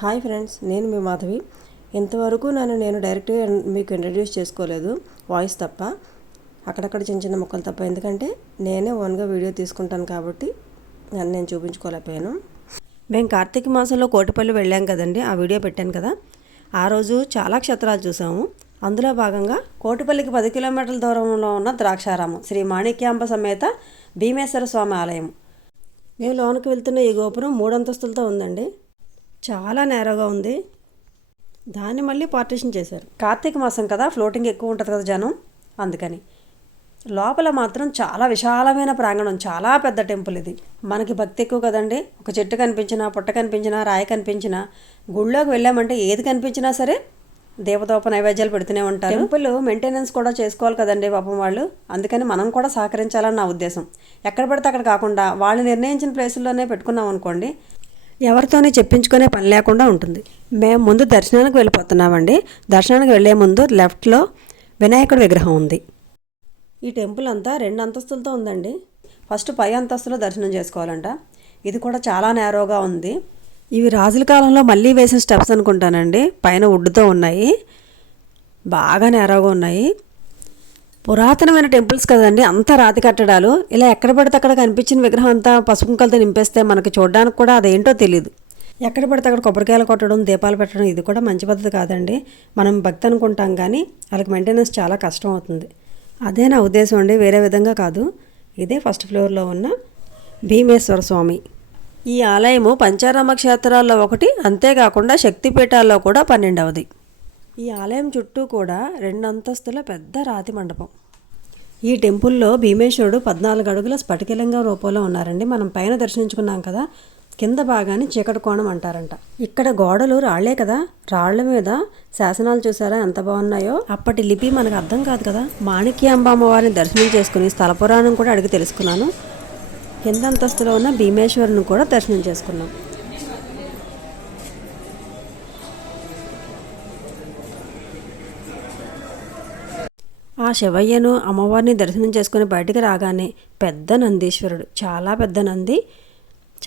Hi friends నేను మీ మాధవి. ఇంతవరకు నన్ను నేను డైరెక్ట్గా మీకు ఇంట్రడ్యూస్ చేసుకోలేదు వాయిస్ తప్ప. అక్కడక్కడ చిన్న చిన్న మొక్కలు తప్ప. ఎందుకంటే నేనే ఓన్గా వీడియో తీసుకుంటాను కాబట్టి నన్ను నేను చూపించుకోలేకపోయాను. మేము కార్తీక మాసంలో కోటిపల్లి వెళ్ళాం కదండి ఆ వీడియో పెట్టాను కదా. ఆ రోజు చాలా క్షేత్రాలు చూసాము. అందులో భాగంగా కోటిపల్లికి పది కిలోమీటర్ల దూరంలో ఉన్న ద్రాక్షారామం శ్రీ మాణిక్యాంబ సమేత భీమేశ్వర స్వామి ఆలయం. మేము లోనికి వెళ్తున్న ఈ గోపురం మూడు అంతస్తులతో ఉందండి. చాలా నేరోగా ఉంది. దాన్ని మళ్ళీ పార్టీషన్ చేశారు. కార్తీక మాసం కదా ఫ్లోటింగ్ ఎక్కువ ఉంటుంది కదా జనం? అందుకని. లోపల మాత్రం చాలా విశాలమైన ప్రాంగణం చాలా పెద్ద టెంపుల్ ఇది. మనకి భక్తి ఎక్కువ కదండి. ఒక చెట్టు కనిపించినా పుట్ట కనిపించినా రాయి కనిపించినా గుళ్ళోకి వెళ్ళామంటే ఏది కనిపించినా సరే దేవతోప నైవేద్యాలు పెడుతూనే ఉంటారు. టెంపుల్ మెయింటెనెన్స్ కూడా చేసుకోవాలి కదండి పాపం వాళ్ళు. అందుకని మనం కూడా సహకరించాలని నా ఉద్దేశం. ఎక్కడ పడితే అక్కడ కాకుండా వాళ్ళు నిర్ణయించిన ప్లేసుల్లోనే పెట్టుకున్నాం అనుకోండి ఎవరితోనే చెప్పించుకునే పని లేకుండా ఉంటుంది. మేము ముందు దర్శనానికి వెళ్ళిపోతున్నామండి. దర్శనానికి వెళ్ళే ముందు లెఫ్ట్లో వినాయకుడి విగ్రహం ఉంది. ఈ టెంపుల్ అంతా రెండు అంతస్తులతో ఉందండి. ఫస్ట్ పై అంతస్తులో దర్శనం చేసుకోవాలంట. ఇది కూడా చాలా నేరోగా ఉంది. ఇవి రాజుల కాలంలో మళ్ళీ వేసిన స్టెప్స్ అనుకుంటానండి. పైన వుడ్తో ఉన్నాయి. బాగా నేరోగా ఉన్నాయి. పురాతనమైన టెంపుల్స్ కదండి అంత రాతి కట్టడాలు. ఇలా ఎక్కడ పడితే అక్కడ కనిపించిన విగ్రహం అంతా పసుపు కుంకలతో నింపేస్తే మనకి చూడడానికి కూడా అదేంటో తెలియదు ఎక్కడ పడితే అక్కడ కొబ్బరికాయలు కొట్టడం దీపాలు పెట్టడం ఇది కూడా మంచి పద్ధతి కాదండి. మనం భక్తి అనుకుంటాం కానీ వాళ్ళకి మెయింటెనెన్స్ చాలా కష్టం అవుతుంది. అదే నా ఉద్దేశం అండి వేరే విధంగా కాదు. ఇదే ఫస్ట్ ఫ్లోర్లో ఉన్న భీమేశ్వర స్వామి. ఈ ఆలయము పంచారామ క్షేత్రాల్లో ఒకటి అంతేకాకుండా శక్తిపీఠాల్లో కూడా పన్నెండవది. ఈ ఆలయం చుట్టూ కూడా రెండు అంతస్తుల పెద్ద రాతి మండపం. ఈ టెంపుల్లో భీమేశ్వరుడు పద్నాలుగు అడుగుల స్ఫటికలింగం రూపంలో ఉన్నారండి. మనం పైన దర్శించుకున్నాం కదా కింద భాగాన్ని చీకటి కోణం అంటారంట. ఇక్కడ గోడలు రాళ్ళే కదా రాళ్ళ మీద శాసనాలు చూసారా? ఎంత బాగున్నాయో. అప్పటి లిపి మనకు అర్థం కాదు కదా. మాణిక్యాంబ అమ్మవారిని దర్శనం చేసుకుని స్థల పురాణం కూడా అడిగి తెలుసుకున్నాను. కింద అంతస్తులో ఉన్న భీమేశ్వరుని కూడా దర్శనం చేసుకున్నాం. శివయ్యను అమ్మవారిని దర్శనం చేసుకుని బయటికి రాగానే పెద్ద నందీశ్వరుడు చాలా పెద్ద నంది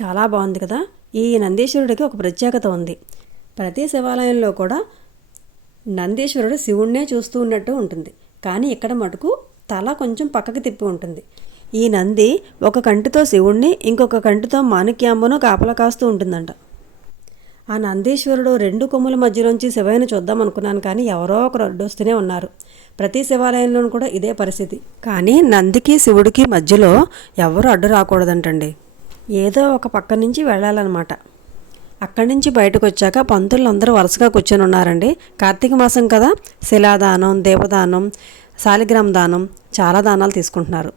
చాలా బాగుంది కదా? ఈ నందీశ్వరుడికి ఒక ప్రత్యేకత ఉంది. ప్రతి శివాలయంలో కూడా నందీశ్వరుడు శివుణ్ణే చూస్తూ ఉన్నట్టు ఉంటుంది. కానీ ఇక్కడ మటుకు తల కొంచెం పక్కకి తిప్పి ఉంటుంది. ఈ నంది ఒక కంటితో శివుణ్ణి ఇంకొక కంటితో మాణిక్యాంబును కాపలా కాస్తూ ఉంటుందంట. ఆ నందీశ్వరుడు రెండు కొమ్ముల మధ్యలోంచి శివయ్యను చూద్దాం అనుకున్నాను కానీ ఎవరో ఒకరు అడ్డొస్తూనే ఉన్నారు. ప్రతి శివాలయంలోనూ కూడా ఇదే పరిస్థితి. కానీ నందికి శివుడికి మధ్యలో ఎవరు అడ్డు రాకూడదంటండి. ఏదో ఒక పక్క నుంచి వెళ్ళాలన్నమాట. అక్కడి నుంచి బయటకు వచ్చాక పంతులు అందరూ వరుసగా కూర్చొని ఉన్నారండి. కార్తీక మాసం కదా. శిలాదానం దేవదానం శాలిగ్రామ దానం చాలా దానాలు తీసుకుంటున్నారు.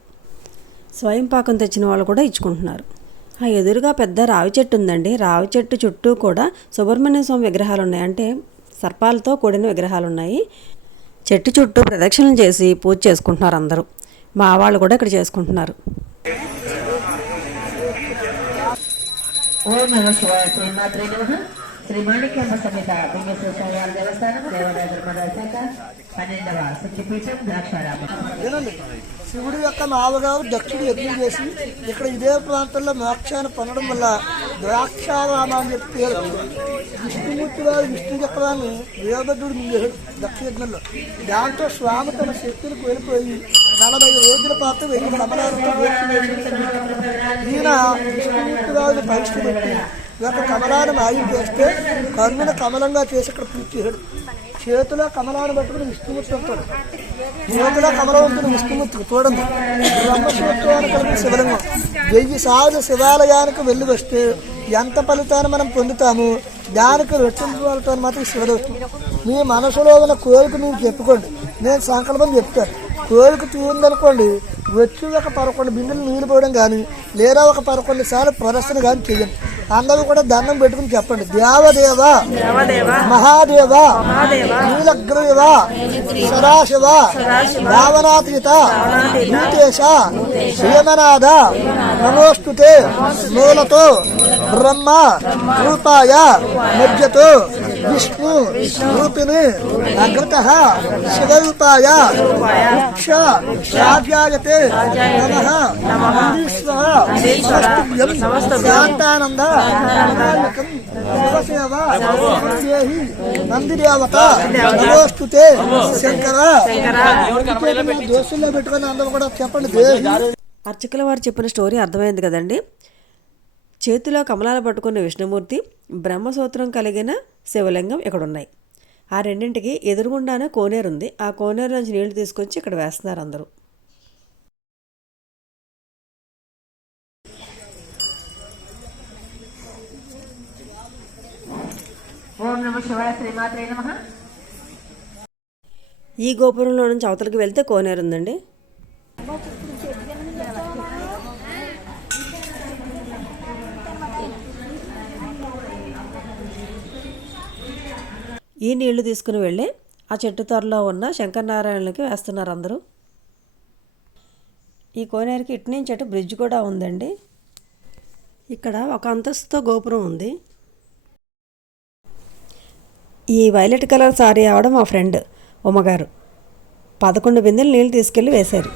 స్వయం పాకం తెచ్చిన వాళ్ళు కూడా ఇచ్చుకుంటున్నారు. ఆ ఎదురుగా పెద్ద రావి చెట్టు ఉందండి. రావి చెట్టు చుట్టూ కూడా సుబ్రహ్మణ్య స్వామి విగ్రహాలు ఉన్నాయి అంటే సర్పాలతో కూడిన విగ్రహాలు ఉన్నాయి చెట్టు చుట్టూ ప్రదక్షిణలు చేసి పూజ చేసుకుంటున్నారు అందరూ. మా వాళ్ళు కూడా ఇక్కడ చేసుకుంటున్నారు. ఓం నమ శివాయ శ్రీమాత్రే నమ. శ్రీ సమేత స్వామి దేవస్థానం దేవాలయ ధర్మదాయ శాఖ. పన్నెండవ శక్తిపీఠం ద్రాక్షారామం. శివుడి యొక్క నావగారు దక్షుడు యజ్ఞం చేసి ఇక్కడ ఇదే ప్రాంతంలో మోక్షాన్ని పొందడం వల్ల ద్రాక్షారామ అని చెప్పి పేరు విష్ణుమూర్తి వారు విష్ణు చక్రాన్ని వీరభద్రుడు మింగేశాడు దక్ష యజ్ఞంలో. దాంతో స్వామి తన శక్తిని కోల్పోయి నలభై రోజుల పాటు వెయ్యి కమలాలతో ఈయన విష్ణుమూర్తి వారిని పరీక్ష పెట్టి ఒక కమలాన్ని మాయం చేస్తే కన్నును కమలంగా చేసి ఇక్కడ పూర్తి చేతిలో కమలాన్ని పట్టుకుని విష్ణుమూర్తి ఉంటాడు. చేతిలో కమలవంతుని విష్ణుమూర్తికి చూడండి. బ్రహ్మశివత్వాన్ని కలిగిన శివలింగం. వెయ్యి సార్లు శివాలయానికి వెళ్ళి వస్తే ఎంత ఫలితాన్ని మనం పొందుతాము? దానికి రెట్టింపు ఫలితాన్ని మాత్రం శివదవుతుంది మీ మనసులో ఉన్న కోరిక మీరు చెప్పుకోండి. నేను సంకల్పం చెప్తాను. కోరిక తీరిందనుకోండి వచ్చి ఒక పదకొండు బిందెలు నీళ్ళు పోవడం కానీ లేదా ఒక పదకొండు సార్లు ప్రదర్శన కానీ చేయండి. అందరూ కూడా దండం పెట్టుకుని చెప్పండి. దేవదేవ మహాదేవ నీలగ్రీవ సదాశివ రావణాతీత భూతేశ భీమనాథ నమోస్తుతే మూలతో బ్రహ్మ రూపాయ మధ్యతో విష్ణు రూపిణి అగ్రత శివరూపాయ వృక్ష రాజ్యాయతే నమ శాంతానంద శివసేవ దేహి నందిదేవత నమోస్తుతే శంకర. పెట్టుకొని అందరూ కూడా చెప్పండి దేహి అర్చకుల వారు చెప్పిన స్టోరీ అర్థమైంది కదండి. చేతిలో కమలాలు పట్టుకున్న విష్ణుమూర్తి బ్రహ్మసూత్రం కలిగిన శివలింగం ఇక్కడ ఉన్నాయి ఆ రెండింటికి ఎదురుగుండానే కోనేరు ఉంది. ఆ కోనేరు నుంచి నీళ్ళు తీసుకొచ్చి ఇక్కడ వేస్తున్నారు అందరూ. ఓం నమ శివాయ శ్రీమాత్రే నమ. ఈ గోపురంలో నుంచి అవతలకి వెళ్తే కోనేరు ఉందండి. ఈ నీళ్ళు తీసుకుని వెళ్ళి ఆ చెట్టు త్వరలో ఉన్న శంకరనారాయణలకి వేస్తున్నారు అందరూ. ఈ కోనేరుకి ఇటు నుంచి అటు బ్రిడ్జ్ కూడా ఉందండి. ఇక్కడ ఒక అంతస్తుతో గోపురం ఉంది. ఈ వైలెట్ కలర్ సారీ అవడం మా ఫ్రెండ్ ఉమ్మగారు పదకొండు బిందెలు నీళ్ళు తీసుకెళ్ళి వేశారు.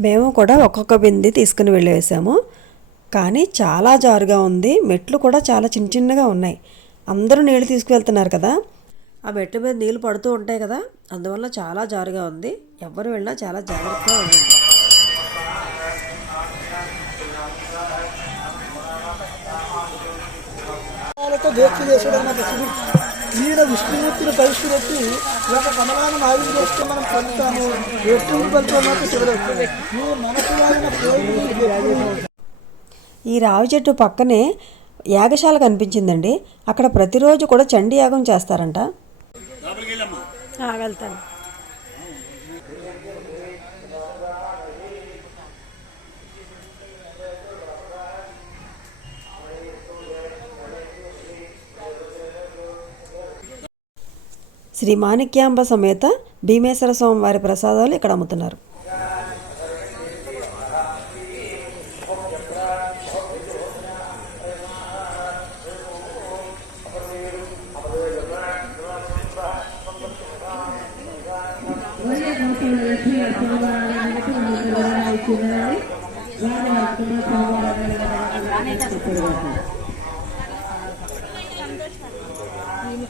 మేము కూడా ఒక్కొక్క బింది తీసుకుని వెళ్ళేసాము. కానీ చాలా జారుగా ఉంది. మెట్లు కూడా చాలా చిన్న చిన్నగా ఉన్నాయి. అందరూ నీళ్ళు తీసుకువెళ్తున్నారు కదా. ఆ మెట్ల మీద నీళ్ళు పడుతూ ఉంటాయి కదా. అందువల్ల చాలా జారుగా ఉంది. ఎవరు వెళ్ళినా చాలా జాగ్రత్తగా ఉంది దీక్ష ఈయన విష్ణుమూర్తిని పరీక్ష పెట్టి ఒక కమలాన్ని ఆయుధం చేస్తే మనం పొందుతాము. ఎప్పుడు పలుతున్నట్టు శివుడు నువ్వు మనసు ఈ రావి చెట్టు పక్కనే యాగశాల కనిపించిందండి. అక్కడ ప్రతిరోజు కూడా చండీ యాగం చేస్తారంట. వెళ్తాను శ్రీ మాణిక్యాంబ సమేత భీమేశ్వర స్వామి వారి ప్రసాదాలు ఇక్కడ అమ్ముతున్నారు. ఈ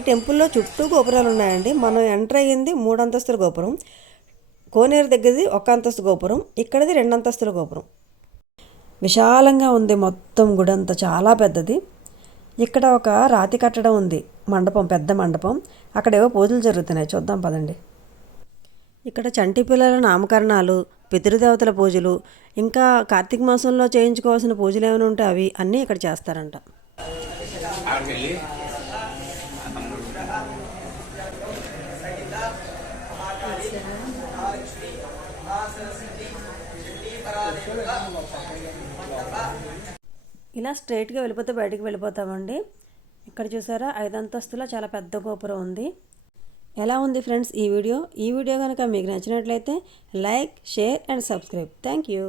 టెంపుల్లో చుట్టూ గోపురాలు ఉన్నాయండి. మనం ఎంటర్ అయ్యింది మూడు అంతస్తుల గోపురం. కోనేరు దగ్గరది ఒక అంతస్తు గోపురం. ఇక్కడది రెండు అంతస్తుల గోపురం. విశాలంగా ఉంది మొత్తం గుడంతా. చాలా పెద్దది. ఇక్కడ ఒక రాతి కట్టడం ఉంది. మండపం పెద్ద మండపం. అక్కడేవో పూజలు జరుగుతున్నాయి. చూద్దాం పదండి. ఇక్కడ చంటి పిల్లల నామకరణాలు పితృదేవతల పూజలు ఇంకా కార్తీక మాసంలో చేయించుకోవాల్సిన పూజలు ఏమైనా ఉంటే అవి అన్నీ ఇక్కడ చేస్తారంట. ఇలా స్ట్రైట్గా వెళ్ళిపోతే బయటికి వెళ్ళిపోతామండి. ఇక్కడ చూసారా ఐదు అంతస్తుల చాలా పెద్ద గోపురం ఉంది. ఎలా ఉంది ఫ్రెండ్స్ ఈ వీడియో? ఈ వీడియో కనుక మీకు నచ్చినట్లయితే like share and subscribe. Thank you